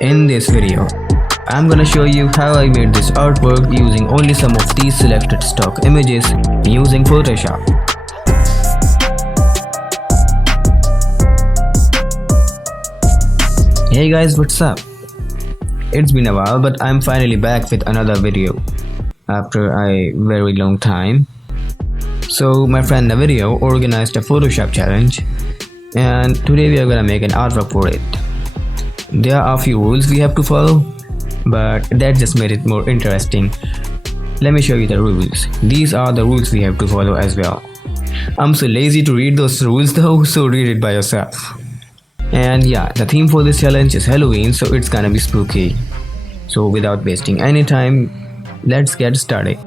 In this video, I'm gonna show you how I made this artwork using only some of these selected stock images using Photoshop. Hey guys, what's up? It's been a while, but I'm finally back with another video after a very long time. So my friend Hallovideo organized a Photoshop challenge, and today we are gonna make an artwork for it. There are a few rules we have to follow, but that just made it more interesting. Let me show you the rules. These are the rules we have to follow as well. I'm so lazy to read those rules though, so read it by yourself. And yeah, the theme for this challenge is Halloween, so it's gonna be spooky. So without wasting any time, let's get started.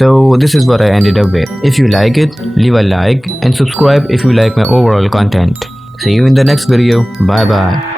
So this is what I ended up with. If you like it, leave a like and subscribe if you like my overall content. See you in the next video. Bye bye.